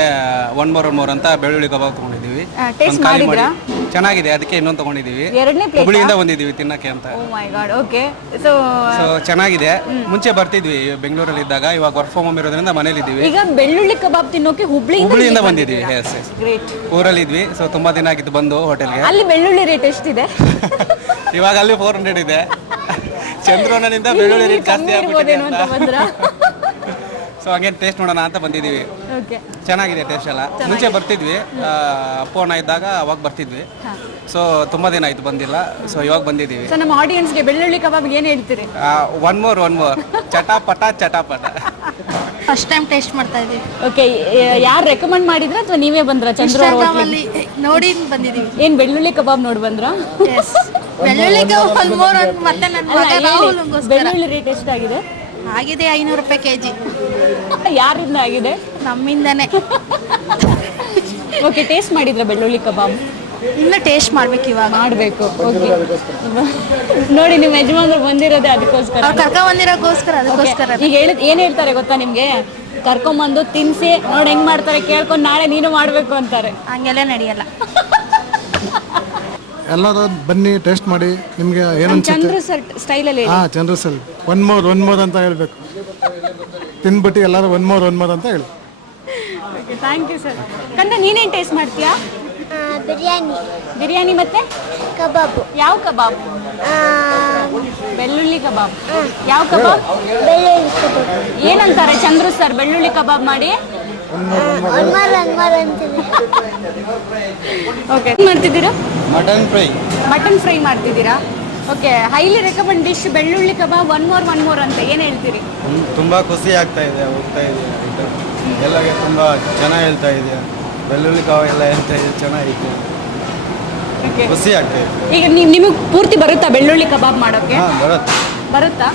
ಒನ್ ಮೋರ್ ಒನ್ ಮೋರ್ ಅಂತ ಬೆಳ್ಳುಳ್ಳಿ ಕಬಾಬ್ ತಗೊಂಡಿದ್ದೀವಿ. ಟೇಸ್ಟ್ ಮಾಡಿದ್ರಾ? ಚೆನ್ನಾಗಿದೆ ಅದಕ್ಕೆ ಇನ್ನೊಂದು ತಗೊಂಡಿದ್ದೀವಿ ಎರಡನೇ ಪ್ಲೇಟ್ ಹುಬ್ಳಿಯಿಂದ ಬಂದಿದ್ದೀವಿ ತಿನ್ನಕ್ಕೆ ಅಂತ. ಓ my god okay so so ಚೆನ್ನಾಗಿದೆ. ಮುಂಚೆ ಬರ್ತಿದ್ವಿ ಬೆಂಗಳೂರಲ್ಲಿ ಇದ್ದಾಗ ಇವಾಗ ವರ್ಕ್ ಫ್ರಮ್ ಹೋಮ್ ಇರೋದ್ರಿಂದ ಮನೇಲಿ ಇದ್ದೀವಿ. ಈಗ ಬೆಳ್ಳುಳ್ಳಿ ಕಬಾಬ್ ತಿನ್ನೋಕೆ ಹುಬ್ಳಿ ಹುಬ್ಳಿಯಿಂದ ಬಂದಿದ್ದೀವಿ ಎಸ್ ಎಸ್ ಗ್ರೇಟ್ ಊರಲ್ಲಿ ಇದ್ವಿ ಸೊ ತುಂಬಾ ದಿನ ಆಗಿತ್ತು ಬಂದು ಹೋಟೆಲ್ಗೆ. ಅಲ್ಲಿ ಬೆಳ್ಳುಳ್ಳಿ ರೇಟ್ ಎಷ್ಟಿದೆ? [laughs] ಇವಾಗ ಅಲ್ಲಿ ಫೋರ್ ಹಂಡ್ರೆಡ್ ಇದೆ. [laughs] ಚಂದ್ರೋನಿಂದ ಬೆಳ್ಳುಳ್ಳಿ ರೇಟ್ ಜಾಸ್ತಿ ಆಗ್ಬಿಟ್ಟಿದೆ ಅಂತ. [laughs] ಸೊ ಹಾಗೆ ಟೇಸ್ಟ್ ನೋಡೋಣ ಅಂತ ಬಂದಿದ್ದೀವಿ. ಓಕೆ ಚೆನ್ನಾಗಿದೆ ಟೇಸ್ಟ್ ಎಲ್ಲ. ಮುಂಚೆ ಬರ್ತಿದ್ವಿ. ಅಪ್ಪೋಣ ಇದ್ದಾಗ ಅವಾಗ ಬರ್ತಿದ್ವಿ. ಸೊ ತುಂಬಾ ದಿನ ಆಯ್ತು ಬಂದಿಲ್ಲ. ಸೊ ಇವಾಗ ಬಂದಿದ್ದೀವಿ. ಸೊ ನಮ್ಮ ಆಡಿಯನ್ಸ್ಗೆ ಬೆಳ್ಳುಳ್ಳಿ ಕಬಾಬ್ ಏನು ಹೇಳ್ತೀರಿ? ಒನ್ ಮೋರ್ ಒನ್ ಮೋರ್ ಚಟಾಪಟ ಚಟಾಪಟ. ಫಸ್ಟ್ ಟೈಮ್ ಟೇಸ್ಟ್ ಮಾಡ್ತಾ ಇದೀವಿ. ಓಕೆ ಯಾರು ರೆಕಮೆಂಡ್ ಮಾಡಿದ್ರ ಅಥವಾ ನೀವೇ ಬಂದ್ರ ಚಂದ್ರ? ಅಲ್ಲಿ ನೋಡಿ ಬಂದಿದೀವಿ. ಏನ್ ಬೆಳ್ಳುಳ್ಳಿ ಕಬಾಬ್ ನೋಡಿ ಬಂದ್ರ? ಬೆಳ್ಳುಳ್ಳಿ ಬೆಳ್ಳುಳ್ಳಿಗೆ ಒಂದ್ ಮೋರ್ ಮತ್ತೆ ನನ್ನ ಮಗ ಬೆಳ್ಳುಳ್ಳಿ ರೇಟ್ ಎಷ್ಟಾಗಿದೆ? ಆಗಿದೆ ಐನೂರು ರೂಪಾಯಿ ಕೆಜಿ. ಯಾರಿಂದ ಆಗಿದೆ? ನಮ್ಮಿಂದನೇ. ಓಕೆ ಟೇಸ್ಟ್ ಮಾಡಿದ್ರೆ ಬೆಳ್ಳುಳ್ಳಿ ಕಬಾಬ್? ಇನ್ನು ಟೇಸ್ಟ್ ಮಾಡ್ಬೇಕು ಇವಾಗ. ಮಾಡ್ಬೇಕು ಓಕೆ ನೋಡಿ ನಿಮ್ಮ ಯಜಮಾನ್ರು ಬಂದಿರೋದೇ ಅದಕ್ಕೋಸ್ಕರ. ಅವ್ರು ಕರ್ಕ ಬಂದಿರೋಕ್ಕೋಸ್ಕರ ಅದಕ್ಕೋಸ್ಕರ. ಈಗ ಹೇಳಿದ್ ಏನ್ ಹೇಳ್ತಾರೆ ಗೊತ್ತಾ ನಿಮ್ಗೆ? ಕರ್ಕೊಂಬಂದು ತಿನ್ಸಿ ನೋಡಿ ಹೆಂಗ್ ಮಾಡ್ತಾರೆ ಕೇಳ್ಕೊಂಡು ನಾಳೆ ನೀನು ಮಾಡ್ಬೇಕು ಅಂತಾರೆ. ಹಂಗೆಲ್ಲ ನಡೆಯಲ್ಲ. ಎಲ್ಲರೂ ಬನ್ನಿ ಟೇಸ್ಟ್ ಮಾಡಿ ನಿಮಗೆ ಚಂದ್ರಸಲ್ ಚಂದ್ರು ಸರ್ ಸ್ಟೈಲಲ್ಲಿ ಹಾ Chandra sir. One more one more ಅಂತ ಹೇಳ್ಬೇಕು. ತಿನ್ಬಿಟ್ಟು ಎಲ್ಲರೂ ಒನ್ ಮೋರ್ ಒನ್ ಮೋರ್ ಅಂತ ಹೇಳಿ. ಥ್ಯಾಂಕ್ ಯು ಸರ್ ಕಂದ ನೀನೇನು ಟೇಸ್ಟ್ ಮಾಡ್ತೀಯಾ? ಬಿರಿಯಾನಿ. ಬಿರಿಯಾನಿ ಮತ್ತೆ? ಕಬಾಬು. ಯಾವ ಕಬಾಬ್? ಬೆಳ್ಳುಳ್ಳಿ ಕಬಾಬ್. ಯಾವ ಕಬಾಬ್? ಬೆಳ್ಳುಳ್ಳಿ ಕಬಾಬ್. ಏನಂತಾರೆ ಚಂದ್ರು ಸರ್ ಬೆಳ್ಳುಳ್ಳಿ ಕಬಾಬ್ ಮಾಡಿ? ಅನ್ಮಾರ್ ಅನ್ಮಾರ್ ಅಂತೀವಿ ಓಕೆ ಮಾಡ್ತಿದ್ದೀರಾ? ಮಟನ್ ಫ್ರೈ ಮಟನ್ ಫ್ರೈ ಮಾಡ್ತಿದ್ದೀರಾ? ಓಕೆ ಹೈಲಿ ರೆಕಮೆಂಡ್ ಡಿಶ್ ಬೆಳ್ಳುಳ್ಳಿ kebab one more one more ಅಂತ. ಏನು ಹೇಳ್ತೀರಿ? ತುಂಬ ಖುಷಿ ಆಗ್ತಾ ಇದೆ ಹೋಗ್ತಾ ಇದೆ. ಎಲ್ಲಗೆ ತುಂಬ ಚೆನ್ನಾಗಿ ಹೇಳ್ತಾ ಇದೆ. ಬೆಳ್ಳುಳ್ಳಿ ಕಬಾಬ್ ಎಲ್ಲ ಹೇಳ್ತಾ ಇದೆ ಚೆನ್ನಾಗಿತ್ತು ಖುಷಿ ಆಗ್ತಾ ಇದೆ. ಈಗ ನೀವು ನಿಮಗೆ ಪೂರ್ತಿ ಬರುತ್ತಾ ಬೆಳ್ಳುಳ್ಳಿ ಕಬಾಬ್ ಮಾಡೋಕ್ಕೆ ಹಾಂ ಬರುತ್ತೆ. ಬರುತ್ತಾ?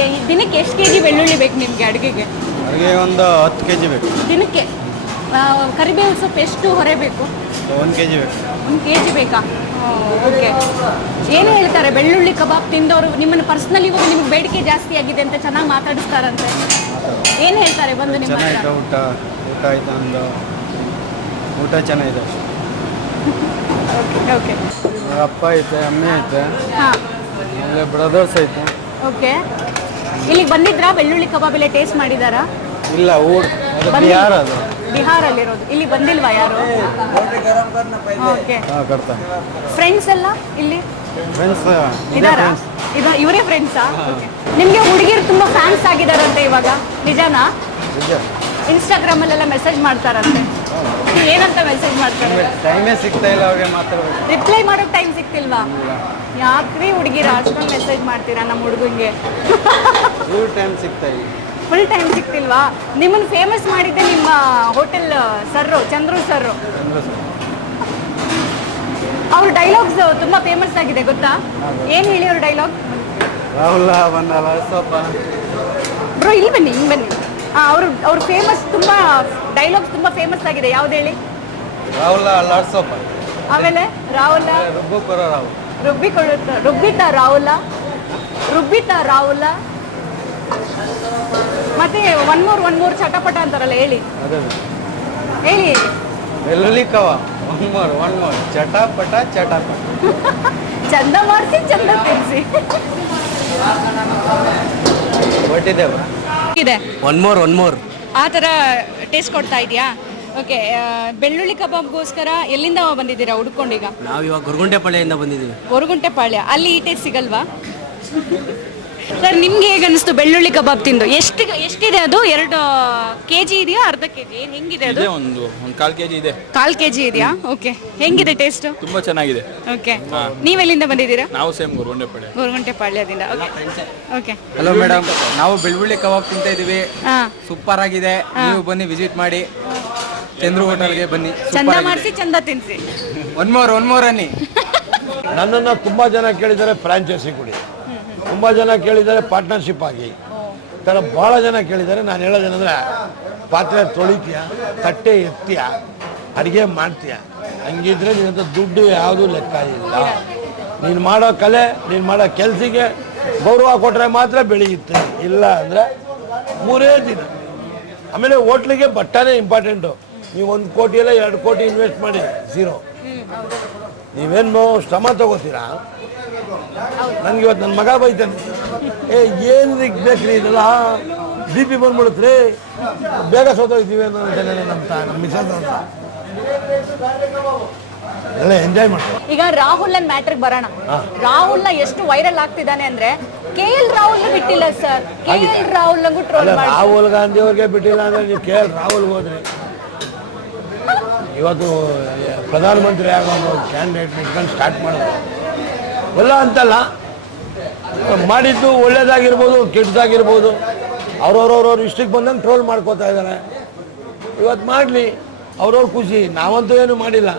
ಏ- ದಿನಕ್ಕೆ ಎಷ್ಟು ಕೆಜಿ ಬೆಳ್ಳುಳ್ಳಿ ಬೇಕು ನಿಮಗೆ ಅಡುಗೆಗೆ? ಅಡುಗೆ ಒಂದು ಹತ್ತು ಕೆ ಜಿ ಬೇಕು. ದಿನಕ್ಕೆ? ಆ, ಕರಿಬೇವು ಸೊಪ್ಪು ಎಷ್ಟು ಹೊರೆ ಬೇಕು? ಒಂದು ಕೆ ಜಿ ಬೇಕು. ಒಂದು ಕೆ ಜಿ ಬೇಕಾ ಓಕೆ ಏನು ಹೇಳ್ತಾರೆ ಬೆಳ್ಳುಳ್ಳಿ ಕಬಾಬ್ ತಿಂದವರು ನಿಮ್ಮನ್ನು ಪರ್ಸ್ನಲಿ ಇವಾಗ ನಿಮ್ಗೆ ಬೇಡಿಕೆ ಜಾಸ್ತಿ ಆಗಿದೆ ಅಂತ ಚೆನ್ನಾಗಿ ಮಾತಾಡಿಸ್ತಾರಂತೆ. ಏನು ಹೇಳ್ತಾರೆ ಬಂದು ನಿಮ್ಮ ಚೆನ್ನಾಗಿದೆ ಊಟ ಊಟ ಆಯ್ತು ಒಂದು ಊಟ ಚೆನ್ನಾಗಿದೆ ಓಕೆ ಓಕೆ ಅಪ್ಪ ಐತೆ ಅಮ್ಮೆ ಐತೆ. ಹಾಂ. ಆಮೇಲೆ ಬ್ರದರ್ಸ್ ಐತೆ. ಓಕೆ ಇಲ್ಲಿಗೆ ಬಂದಿದ್ರಾ? ಬೆಳ್ಳುಳ್ಳಿ ಕಬಾಬ್ ಎಲ್ಲ ಟೇಸ್ಟ್ ಮಾಡಿದಾರಾ? ಇಲ್ಲ ಊರು ಯಾರು ಅದು? ಬಿಹಾರಲ್ಲಿರೋದು. ಇಲ್ಲಿ ಬಂದಿಲ್ವಾ ಯಾರು? ಓಕೆ ಫ್ರೆಂಡ್ಸ್ ಎಲ್ಲ ಇಲ್ಲಿ? ಫ್ರೆಂಡ್ಸ್ ಇದಾರಾ? ಇದು ಇವರೇ ಫ್ರೆಂಡ್ಸಾ ನಿಮಗೆ ಹುಡುಗಿರು ತುಂಬಾ ಫ್ಯಾನ್ಸ್ ಆಗಿದಾರಂತೆ ಇವಾಗ? ನಿಜನಾ? ಇನ್ಸ್ಟಾಗ್ರಾಮ್ ಅಲ್ಲೆಲ್ಲ ಮೆಸೇಜ್ ಮಾಡ್ತಾರಂತೆ. ಏನಂತ ಮೆಸೇಜ್ ಮಾಡ್ತಾರೆ? ಟೈಮೇ ಸಿಗ್ತಾ ಇಲ್ಲ ಅವ್ರಿಗೆ ರಿಪ್ಲೈ ಮಾಡೋಕ್ ಟೈಮ್ ಸಿಕ್ತಿಲ್ವಾ ಯಾಕ್ರಿ ಹುಡುಗಿರ ಅಷ್ಟೊಂದು ಮೆಸೇಜ್ ಮಾಡ್ತೀರಾ ನಮ್ಮ ಹುಡುಗಂಗೆ? ಟೈಮ್ ಸಿಗ್ತಾ ಇಲ್ಲ. ಫುಲ್ ಟೈಮ್ ಸಿಕ್ತಿಲ್ವಾ ನಿಮ್ಮನ್ನ ಫೇಮಸ್ ಮಾಡಿದ್ದೆ ನಿಮ್ಮ ಹೋಟೆಲ್ ಸರ್ರು ಚಂದ್ರು ಸರ್ರು. ಅವ್ರ ಡೈಲಾಗ್ಸ್ ತುಂಬಾ ಫೇಮಸ್ ಆಗಿದೆ ಗೊತ್ತಾ? ಏನ್ ಹೇಳಿ ಅವ್ರ ಡೈಲಾಗ್ ಬ್ರೋ ಇಲ್ಲಿ ಬನ್ನಿ ಹಿಂಗ್ ಬನ್ನಿ. ಅವ್ರು ಅವ್ರ ಫೇಮಸ್ ತುಂಬಾ ಡೈಲಾಗ್ಸ್ ತುಂಬಾ ಫೇಮಸ್ ಆಗಿದೆ ಯಾವ್ದು ಹೇಳಿ? ರಾಹುಲ್ ಲಾಡ್ಸಪ್ಪ ಆಮೇಲೆ ರಾಹುಲ ರುಬ್ಬಿಕೊರ ರಾಹುಲ್. ರುಬ್ಬಿಕೊಳ್ಳುತ್ತ ರುಬ್ಬಿತ ರಾಹುಲ ರುಬ್ಬಿತ ರಾಹುಲ. ಮತ್ತೆ ಒನ್ ಮೂರ್ ಒನ್ ಮೂರ್ ಚಟಪಟ ಅಂತಾರಲ್ಲ ಹೇಳಿ. ಅದೇ ಹೇಳಿ. ಬೆಳ್ಳುಳ್ಳಿ ಕವ ಒನ್ ಮೋರ್ ಒನ್ ಮೋರ್ ಚಟಪಟ ಚಟಪಟ. ಚಂದ ಮಾಡಿಸಿ ಚಂದ ತಿನ್ಸಿ. ಒಟ್ಟಿದೆ ಇದೆ. ಒನ್ ಮೋರ್ ಒನ್ ಮೋರ್ ಆ ಥರ ಟೇಸ್ಟ್ ಕೊಡ್ತಾ ಇದೆಯಾ? ಓಕೆ ಬೆಳ್ಳುಳ್ಳಿ ಕಬಾಬ್ಗೋಸ್ಕರ ಎಲ್ಲಿಂದ ಬಂದಿದ್ದೀರಾ? ಹುಡ್ಕೊಂಡೀಗ ನಾವು ಇವಾಗ ಗುರುಗುಂಟೆಪಾಳ್ಯದಿಂದ ಬಂದಿದ್ದೀವಿ. ಗುರುಗುಂಟೆ ಪಾಳ್ಯ. ಅಲ್ಲಿ ಈ ಟೇಸ್ಟ್ ಸಿಗಲ್ವಾ? ಸರ್ ನಿಮ್ಗೆ ಹೇಗೆ ಅನಿಸ್ತು ಬೆಳ್ಳುಳ್ಳಿ ಕಬಾಬ್ ತಿಂದು? ಎಷ್ಟು ಎಷ್ಟಿದೆ ಅದು? ಎರಡು ಕೆ ಜಿ ಇದೆಯಾ? ಅರ್ಧ ಕೆ ಜಿ ಹೆಂಗಿದೆ ಅದು? ಒಂದು ಒಂದು ಕಾಲ್ ಕೆಜಿ ಇದೆ. ಕಾಲ್ ಕೆ ಜಿ ಇದೆಯಾ ಓಕೆ. ಹೆಂಗಿದೆ ಟೇಸ್ಟ್? ತುಂಬಾ ಚೆನ್ನಾಗಿದೆ. ಓಕೆ. ನೀವೆಲ್ಲಿಂದ ಬಂದಿದ್ದೀರಾ? ನಾವು ಸೇಮ್ ಗೋರ್ಗುಂಟೆ ಪಾಳ್ಯ. ಗೋರ್ಗುಂಟೆ ಪಾಳ್ಯದಿಂದ. ಓಕೆ. ಓಕೆ. ಹಲೋ ಮೇಡಮ್ ನಾವು ಬೆಳ್ಳುಳ್ಳಿ ಕಬಾಬ್ ತಿಂತ ಇದೀವಿ. ಹಾಂ. ಸೂಪರ್ ಆಗಿದೆ. ನೀವು ಬನ್ನಿ ವಿಸಿಟ್ ಮಾಡಿ. ಚಂದ್ರು ಹೋಟೆಲ್ಗೆ ಬನ್ನಿ. ಚಂದ ಮಾಡಿಸಿ ಚಂದ ತಿನ್ಸಿ. ಒನ್ ಮೋರ್ ಒನ್ ಮೋರ್ ಅನ್ನಿ. [laughs] ನನ್ನನ್ನು ತುಂಬಾ ಜನ ಕೇಳಿದರೆ ಫ್ರಾಂಚೈಸಿ ಕೊಡಿ. ತುಂಬ ಜನ ಕೇಳಿದ್ದಾರೆ ಪಾರ್ಟ್ನರ್ಶಿಪ್ ಆಗಿ. ಥರ ಭಾಳ ಜನ ಕೇಳಿದ್ದಾರೆ. ನಾನು ಹೇಳೋದೇನೆಂದರೆ ಪಾತ್ರೆ ತೊಳಿತೀಯ? ತಟ್ಟೆ ಎತ್ತೀಯ? ಅಡುಗೆ ಮಾಡ್ತೀಯ? ಹಂಗಿದ್ರೆ ನಿನ್ನಂತ ದುಡ್ಡು ಯಾವುದೂ ಲೆಕ್ಕ ಇಲ್ಲ. ನೀನು ಮಾಡೋ ಕಲೆ, ನೀನು ಮಾಡೋ ಕೆಲಸಿಗೆ ಗೌರವ ಕೊಟ್ಟರೆ ಮಾತ್ರ ಬೆಳೆಯುತ್ತೆ. ಇಲ್ಲ ಅಂದರೆ ಮೂರೇ ದಿನ. ಆಮೇಲೆ ಹೋಟ್ಲಿಗೆ ಬಟ್ಟನೇ ಇಂಪಾರ್ಟೆಂಟು ನೀವು ಒಂದು ಕೋಟಿ ಎಲ್ಲ ಎರಡು ಕೋಟಿ ಇನ್ವೆಸ್ಟ್ ಮಾಡಿ ಝೀರೋ ನೀವೇನು ಶ್ರಮ ತಗೋತೀರಾ? ನನ್ಗೆ ಇವತ್ತು ನನ್ನ ಮಗ ಬೈತಾನೆ. ಏ ಏನು ಬೇಕ್ರಿ ಇದೆಲ್ಲ? ಬಿ ಪಿ ಬಂದ್ಬಿಡುತ್ತೆ ಬೇಗ ಸೋತೋಗ್ತೀವಿ ಅನ್ನೋ ನಮ್ಮ ತ- ನಮ್ಮ ಮಿಸಸ್ ಅಂತ. ಎಲ್ಲ ಎಂಜಾಯ್ ಮಾಡ್ತಾರೆ ಈಗ ರಾಹುಲ್ ನನ್ ಮ್ಯಾಟ್ರಿಗೆ ಬರೋಣ. ರಾಹುಲ್ನ ಎಷ್ಟು ವೈರಲ್ ಆಗ್ತಿದ್ದಾನೆ ಅಂದ್ರೆ ಕೆ ಎಲ್ ರಾಹುಲ್ ಬಿಟ್ಟಿಲ್ಲ sir. K L Rahul troll Rahul Gandhi ಅವ್ರಿಗೆ ಬಿಟ್ಟಿಲ್ಲ ಅಂದ್ರೆ ನೀವು ಕೆ ಎಲ್ ರಾಹುಲ್ ಹೋದ್ರಿ. ಇವತ್ತು ಪ್ರಧಾನಮಂತ್ರಿ ಆಗೋ ಕ್ಯಾಂಡಿಡೇಟ್ ಇಟ್ಕೊಂಡು ಸ್ಟಾರ್ಟ್ ಮಾಡೋದು ಎಲ್ಲ ಅಂತಲ್ಲ ಮಾಡಿದ್ದು ಒಳ್ಳೇದಾಗಿರ್ಬೋದು ಕೆಟ್ಟದಾಗಿರ್ಬೋದು. ಅವ್ರವ್ರವ್ರವ್ರ ಇಷ್ಟಕ್ಕೆ ಬಂದಂಗೆ ಟ್ರೋಲ್ ಮಾಡ್ಕೋತಾ ಇದ್ದಾರೆ ಇವತ್ತು ಮಾಡಲಿ ಅವ್ರವ್ರ ಖುಷಿ. ನಾವಂತೂ ಏನು ಮಾಡಿಲ್ಲ.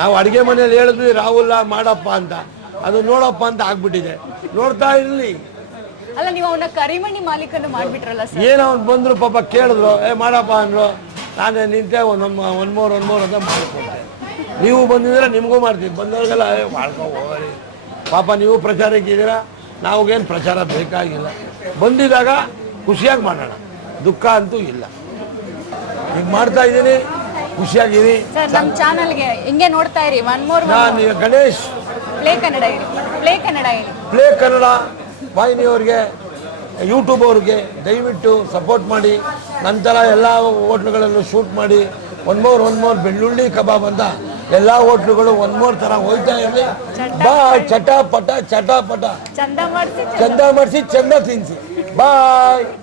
ನಾವು ಅಡುಗೆ ಮನೇಲಿ ಹೇಳಿದ್ವಿ ರಾಹುಲ್ ಮಾಡಪ್ಪ ಅಂತ. ಅದು ನೋಡಪ್ಪ ಅಂತ ಆಗ್ಬಿಟ್ಟಿದೆ. ನೋಡ್ತಾ ಇರಲಿ. ಅಲ್ಲ ನೀವು ಅವನ ಕರಿಮಣಿ ಮಾಲೀಕನ್ನು ಮಾಡಿಬಿಟ್ರಲ್ಲ ಏನು ಅವ್ನು ಬಂದರು ಪಾಪ ಕೇಳಿದ್ರು ಏ ಮಾಡಪ್ಪ ಅಂದ್ರು. ನಾನೇ ನಿಂತೆ ಒಂದೊಂದು ಒನ್ ಮೋರ್ ಒನ್ ಮೋರ್ ಅಂತ ಮಾಡ್ಕೊಂಡೆ ನೀವು ಬಂದಿದ್ರೆ ನಿಮಗೂ ಮಾಡ್ತೀವಿ. ಬಂದವ್ರಿಗೆಲ್ಲ ಮಾಡ್ಕೊ ಹೋಗ್ರಿ. ಪಾಪ ನೀವು ಪ್ರಚಾರಕ್ಕೆ ಇದ್ದೀರಾ ನಾವಾಗೇನು ಪ್ರಚಾರ ಬೇಕಾಗಿಲ್ಲ. ಬಂದಿದಾಗ ಖುಷಿಯಾಗಿ ಮಾಡೋಣ. ದುಃಖ ಅಂತೂ ಇಲ್ಲ. ಈಗ ಮಾಡ್ತಾ ಇದ್ದೀನಿ. ಖುಷಿಯಾಗಿದ್ದೀನಿ ಸರ್ ನಮ್ಮ ಚಾನಲ್ಗೆ ಹಿಂಗೆ ನೋಡ್ತಾ ಇರಿ? ಒನ್ ಮೋರ್ ನಾನು Ganesh. Play Kannada play Kannada play Kannada. ವಾಹಿನಿಯವ್ರಿಗೆ YouTube ಅವ್ರಿಗೆ ದಯವಿಟ್ಟು ಸಪೋರ್ಟ್ ಮಾಡಿ ನಂತರ ಎಲ್ಲ ಹೋಟ್ಲುಗಳಲ್ಲೂ ಶೂಟ್ ಮಾಡಿ ಒನ್ ಮೋರ್ ಒನ್ ಮೋರ್ ಬೆಳ್ಳುಳ್ಳಿ ಕಬಾಬ್ ಅಂತ ಎಲ್ಲ ಹೋಟ್ಲುಗಳು ಒನ್ ಮೋರ್ ತರ ಹೋಯ್ತಾ ಇರಲಿ. ಬಾ ಚಟ ಪಟ ಚಟ ಪಟ ಚಂದ. ಮಾಡಿಸಿ ಚಂದ ತಿನ್ಸಿ. ಬಾಯ್ [laughs]